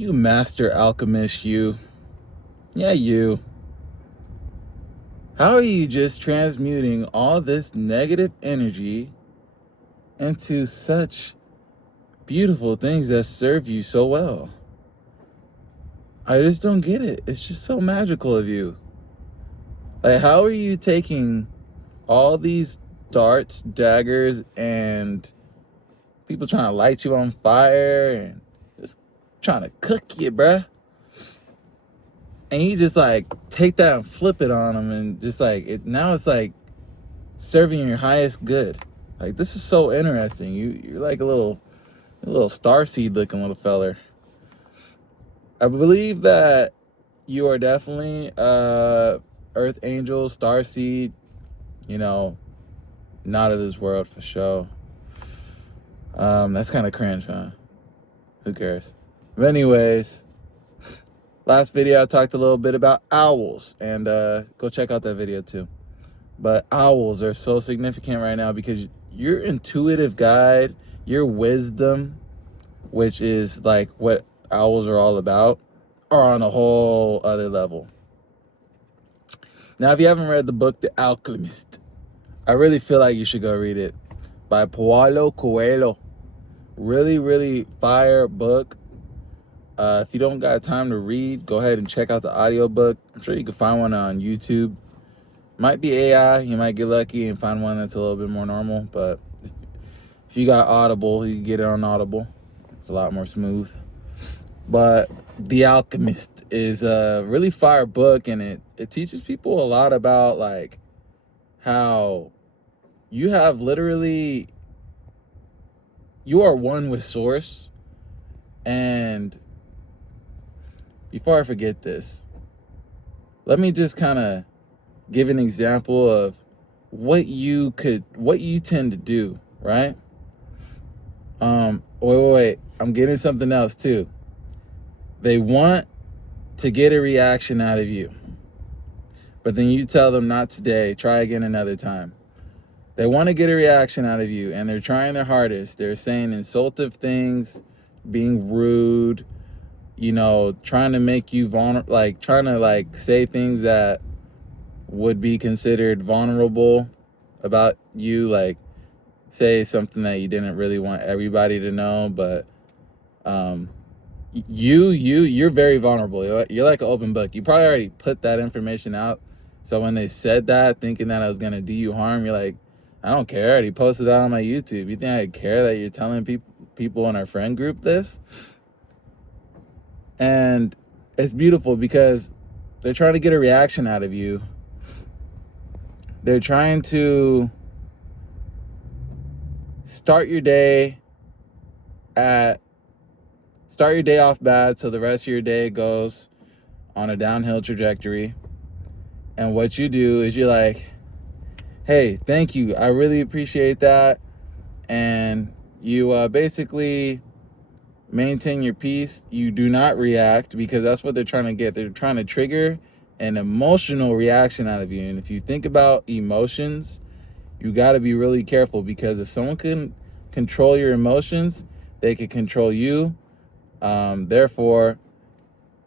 You master alchemist, you. Yeah, you. How are you just transmuting all this negative energy into such beautiful things that serve you so well? I just don't get it. It's just so magical of you. Like, how are you taking all these darts, daggers, and people trying to light you on fire and just trying to cook you, bruh? And you just like take that and flip it on them, and just like it now, it's like serving your highest good. Like, this is so interesting. You're like a little starseed looking little feller. I believe that you are definitely earth angel, starseed, you know, not of this world for sure. That's kind of cringe, huh? Who cares? But anyways, last video I talked a little bit about owls, and go check out that video too. But owls are so significant right now because your intuitive guide, your wisdom, which is like what owls are all about, are on a whole other level. Now, if you haven't read the book The Alchemist, I really feel like you should go read it, by Paulo Coelho. Really, really fire book. If you don't got time to read, go ahead and check out the audiobook. I'm sure you can find one on YouTube. Might be AI. You might get lucky and find one that's a little bit more normal. But if you got Audible, you can get it on Audible. It's a lot more smooth. But The Alchemist is a really fire book, and it teaches people a lot about like how you have literally, you are one with source. And before I forget this, let me just kind of give an example of what you tend to do, right? Wait. I'm getting something else too. They want to get a reaction out of you, but then you tell them not today, try again another time. They want to get a reaction out of you, and they're trying their hardest. They're saying insultive things, being rude, trying to make you vulnerable, like trying to like say things that would be considered vulnerable about you, like say something that you didn't really want everybody to know, but you're very vulnerable. You're like an open book. You probably already put that information out, so when they said that thinking that I was gonna do you harm, you're like, I don't care, I already posted that on my YouTube. You think I care that you're telling people in our friend group this? And it's beautiful because they're trying to get a reaction out of you. They're trying to start your day off bad, so the rest of your day goes on a downhill trajectory. And what you do is you're like, hey, thank you, I really appreciate that. And you basically maintain your peace. You do not react, because that's what they're trying to get. They're trying to trigger an emotional reaction out of you. And if you think about emotions, you got to be really careful, because if someone can control your emotions, they can control you. Therefore,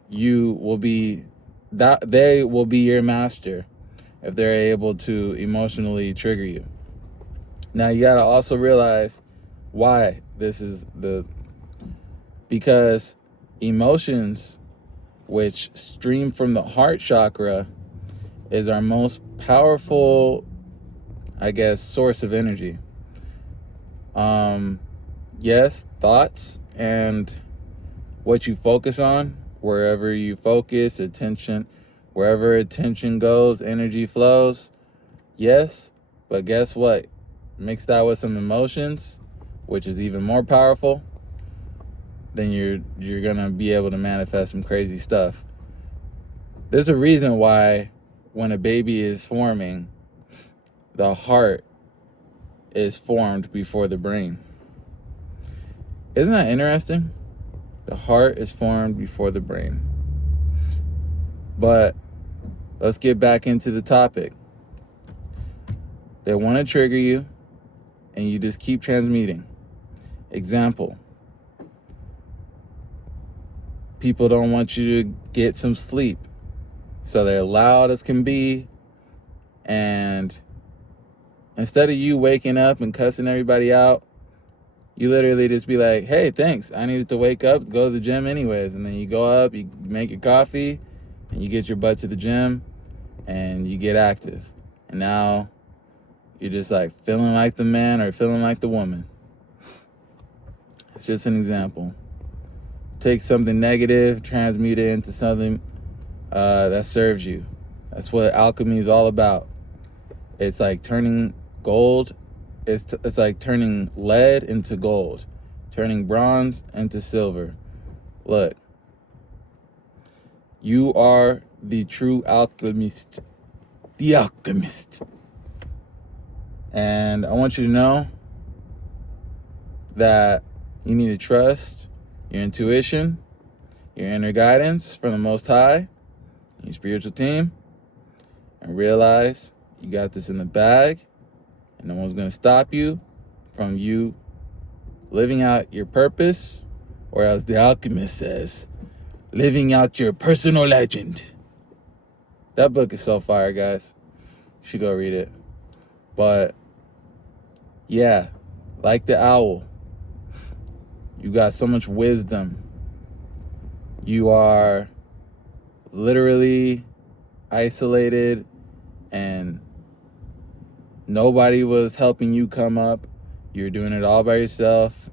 you will be that they will be your master if they're able to emotionally trigger you. Now, you got to also realize why this is because emotions, which stream from the heart chakra, is our most powerful, I guess, source of energy. Yes, thoughts and what you focus on, wherever you focus attention, wherever attention goes, energy flows. Yes, but guess what? Mix that with some emotions, which is even more powerful, then you're gonna be able to manifest some crazy stuff. There's a reason why when a baby is forming, the heart is formed before the brain. Isn't that interesting? The heart is formed before the brain. But let's get back into the topic. They want to trigger you, and you just keep transmuting. Example: people don't want you to get some sleep. So they're loud as can be. And instead of you waking up and cussing everybody out, you literally just be like, hey, thanks. I needed to wake up, go to the gym anyways. And then you go up, you make your coffee, and you get your butt to the gym, and you get active. And now you're just like feeling like the man or feeling like the woman. It's just an example. Take something negative, transmute it into something that serves you. That's what alchemy is all about. It's like turning gold. It's like turning lead into gold, turning bronze into silver. Look, you are the true alchemist, the alchemist. And I want you to know that you need to trust your intuition, your inner guidance from the Most High, your spiritual team, and realize you got this in the bag, and no one's going to stop you from you living out your purpose, or as the alchemist says, living out your personal legend. That book is so fire, guys. You should go read it. But yeah, like the owl, you got so much wisdom. You are literally isolated and nobody was helping you come up. You're doing it all by yourself,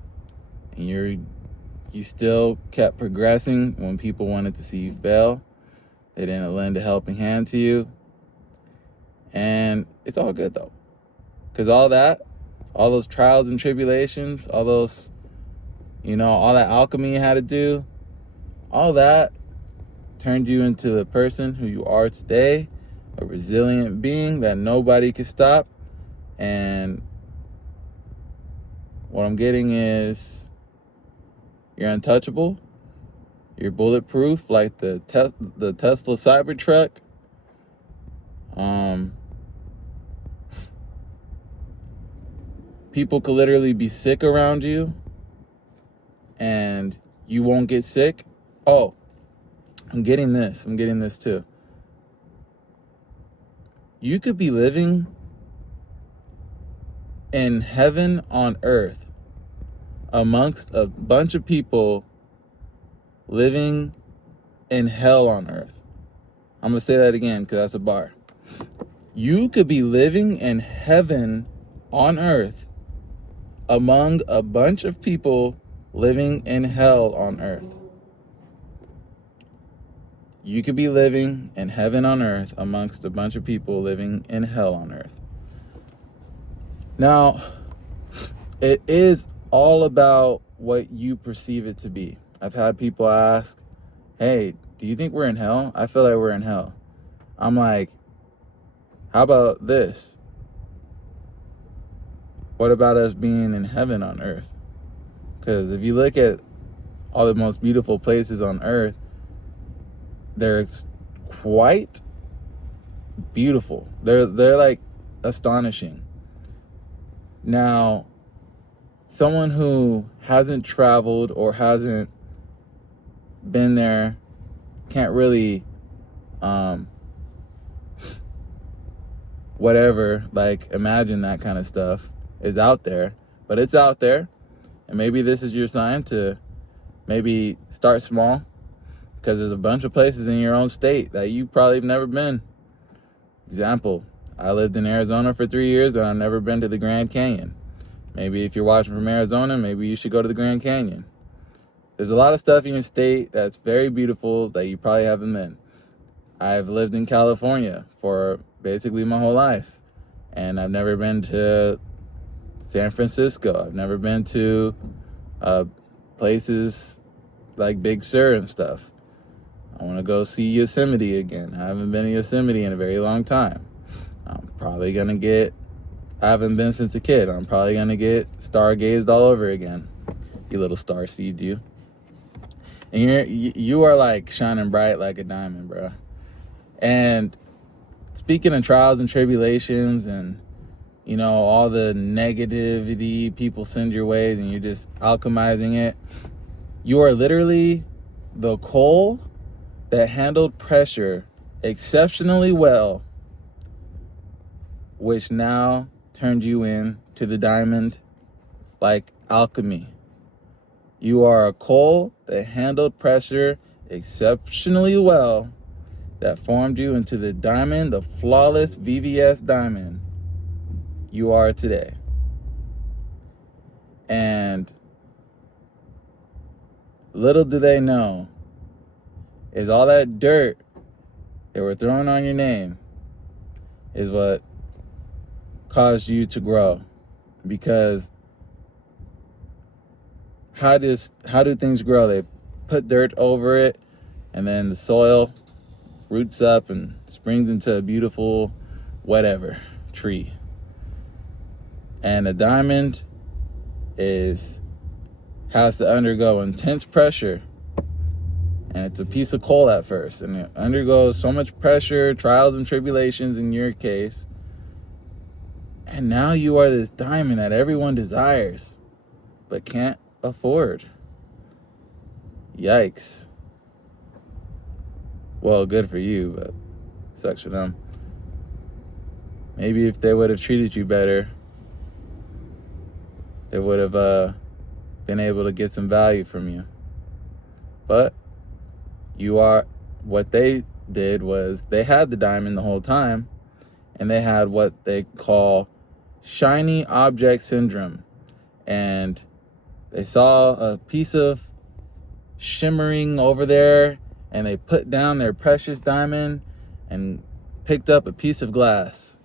and you still kept progressing when people wanted to see you fail. They didn't lend a helping hand to you. And it's all good though. Because all those trials and tribulations, all those, all that alchemy you had to do, all that turned you into the person who you are today, a resilient being that nobody can stop. And what I'm getting is you're untouchable. You're bulletproof like the Tesla Cybertruck. People could literally be sick around you and you won't get sick. Oh, I'm getting this too. You could be living in heaven on earth amongst a bunch of people living in hell on earth. I'm going to say that again because that's a bar. You could be living in heaven on earth among a bunch of people living in hell on earth. You could be living in heaven on earth amongst a bunch of people living in hell on earth. Now, it is all about what you perceive it to be. I've had people ask, hey, do you think we're in hell? I feel like we're in hell. I'm like, how about this? What about us being in heaven on earth? Because if you look at all the most beautiful places on earth, they're quite beautiful. They're like astonishing. Now, someone who hasn't traveled or hasn't been there can't really imagine that kind of stuff is out there. But it's out there, and maybe this is your sign to maybe start small, because there's a bunch of places in your own state that you probably have never been. Example, I lived in Arizona for 3 years and I've never been to the Grand Canyon. Maybe if you're watching from Arizona, maybe you should go to the Grand Canyon. There's a lot of stuff in your state that's very beautiful that you probably haven't been. I've lived in California for basically my whole life, and I've never been to San Francisco. I've never been to places like Big Sur and stuff. I want to go see Yosemite again. I haven't been to Yosemite in a very long time. I haven't been since a kid. I'm probably going to get stargazed all over again. You little star seed, you. And you are like shining bright like a diamond, bro. And speaking of trials and tribulations and, all the negativity people send your ways and you're just alchemizing it, you are literally the coal that handled pressure exceptionally well, which now turned you into the diamond like alchemy. You are a coal that handled pressure exceptionally well that formed you into the diamond, the flawless VVS diamond you are today. And little do they know is all that dirt they were throwing on your name is what caused you to grow. Because how do things grow? They put dirt over it, and then the soil roots up and springs into a beautiful whatever tree. And a diamond has to undergo intense pressure, and it's a piece of coal at first, and it undergoes so much pressure, trials and tribulations in your case, and now you are this diamond that everyone desires but can't afford. Yikes. Well, good for you, but sucks for them. Maybe if they would have treated you better, they would have been able to get some value from you. But what they did was they had the diamond the whole time, and they had what they call shiny object syndrome. And they saw a piece of shimmering over there, and they put down their precious diamond and picked up a piece of glass,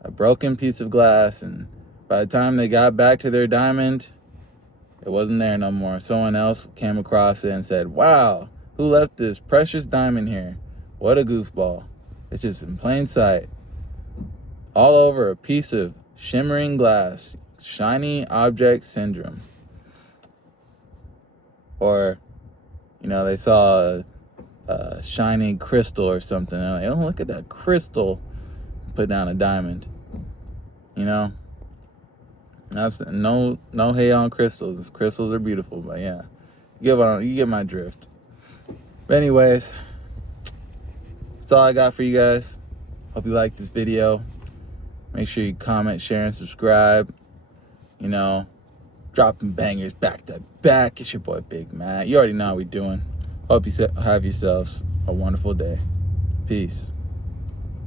a broken piece of glass. And by the time they got back to their diamond, it wasn't there no more. Someone else came across it and said, "Wow, who left this precious diamond here? What a goofball." It's just in plain sight, all over a piece of shimmering glass. Shiny object syndrome. Or, they saw a shining crystal or something. They're like, "Oh, look at that crystal." Put down a diamond. That's no hate on crystals. Crystals are beautiful, but yeah, you get my drift. But anyways, that's all I got for you guys. Hope you like this video. Make sure you comment, share, and subscribe. Dropping bangers back to back. It's your boy Big Matt. You already know how we doing. Hope you have yourselves a wonderful day. Peace.